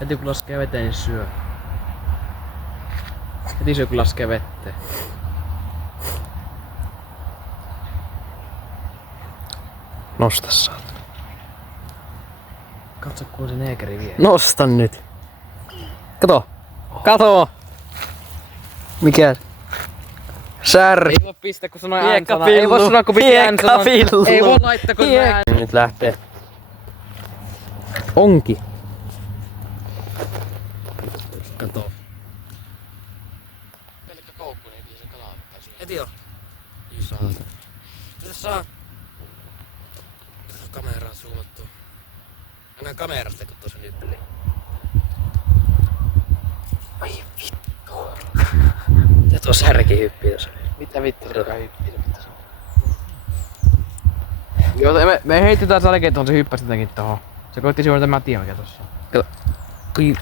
Heti kun laskee veteen, niin syö. Heti syö kun laskee vetteen. Nosta saat. Katso kun se neekeri vie. Nosta nyt. Kato. Kato. Mikä? Särki. Ei voi pistää kun sanoi Hiekkapillu. N-sana. Ei voi sanoa kun piti N-sanan. Hiekkapillu. Ei voi laittaa kun N. Nyt lähtee. Onki. Kato. Pelkkä koukku, niin ei se kala ottaa siihen. Heti on. Ei saa. Mitä saa? Kameraan zoomattu. Aina kamerasta kun tuossa nyppeli. Ai vittu. Ja tuo särki hyppii tossa. Mitä vittu se hyppii? Joo, me heitetään salkeet tuohon, se hyppäsi jotenkin tohon. Se koitti sivuun, että mä tiedän mikä tossa on. Kato. Kui